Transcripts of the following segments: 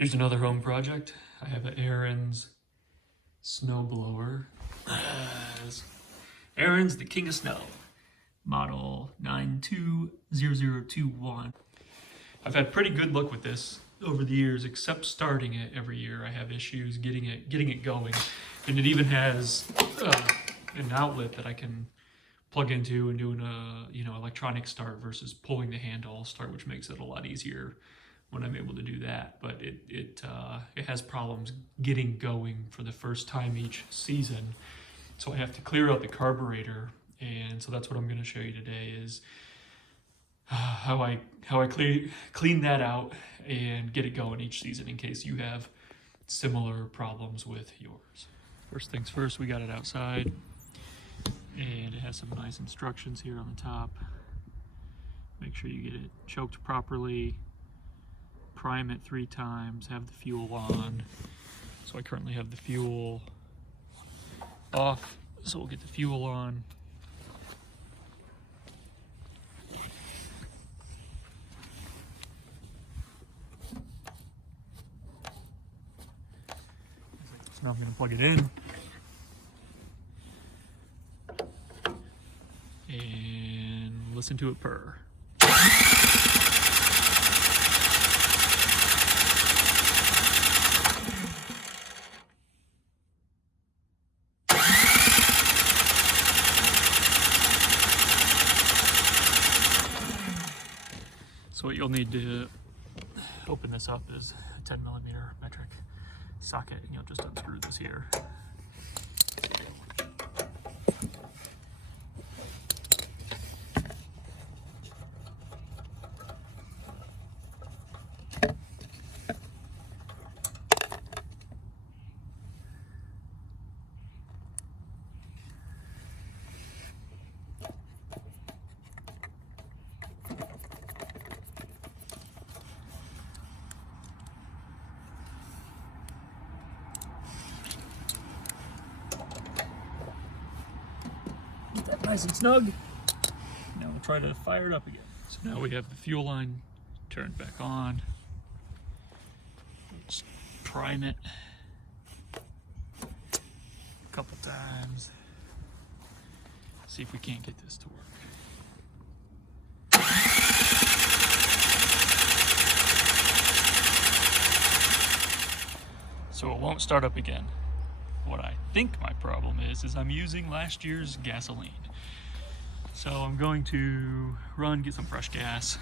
Here's another home project. I have an Ariens Snowblower. Ariens, the king of snow. Model 920021. I've had pretty good luck with this over the years, except starting it every year. I have issues getting it going. And it even has an outlet that I can plug into and do an electronic start versus pulling the handle start, which makes it a lot easier when I'm able to do that. But it has problems getting going for the first time each season. So I have to clear out the carburetor, and so that's what I'm going to show you today is how I clean that out and get it going each season in case you have similar problems with yours. First things first, we got it outside, and it has some nice instructions here on the top. Make sure you get it choked properly, prime it 3 times, have the fuel on. So I currently have the fuel off, so we'll get the fuel on. So now I'm going to plug it in and listen to it purr. So what you'll need to open this up is a 10mm metric socket, and you'll just unscrew this here. Get that nice and snug. Now we'll try to fire it up again. So now we have the fuel line turned back on. Let's prime it a couple times. See if we can't get this to work. So it won't start up again. What I think my problem is I'm using last year's gasoline. So I'm going to get some fresh gas,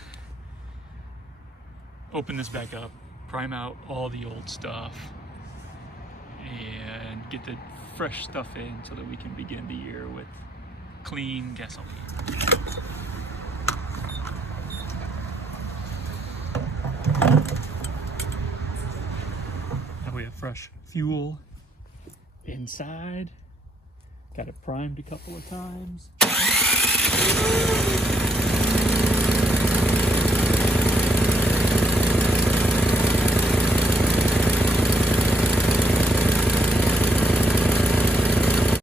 open this back up, prime out all the old stuff, and get the fresh stuff in so that we can begin the year with clean gasoline. Now we have fresh fuel inside. Got it primed a couple of times.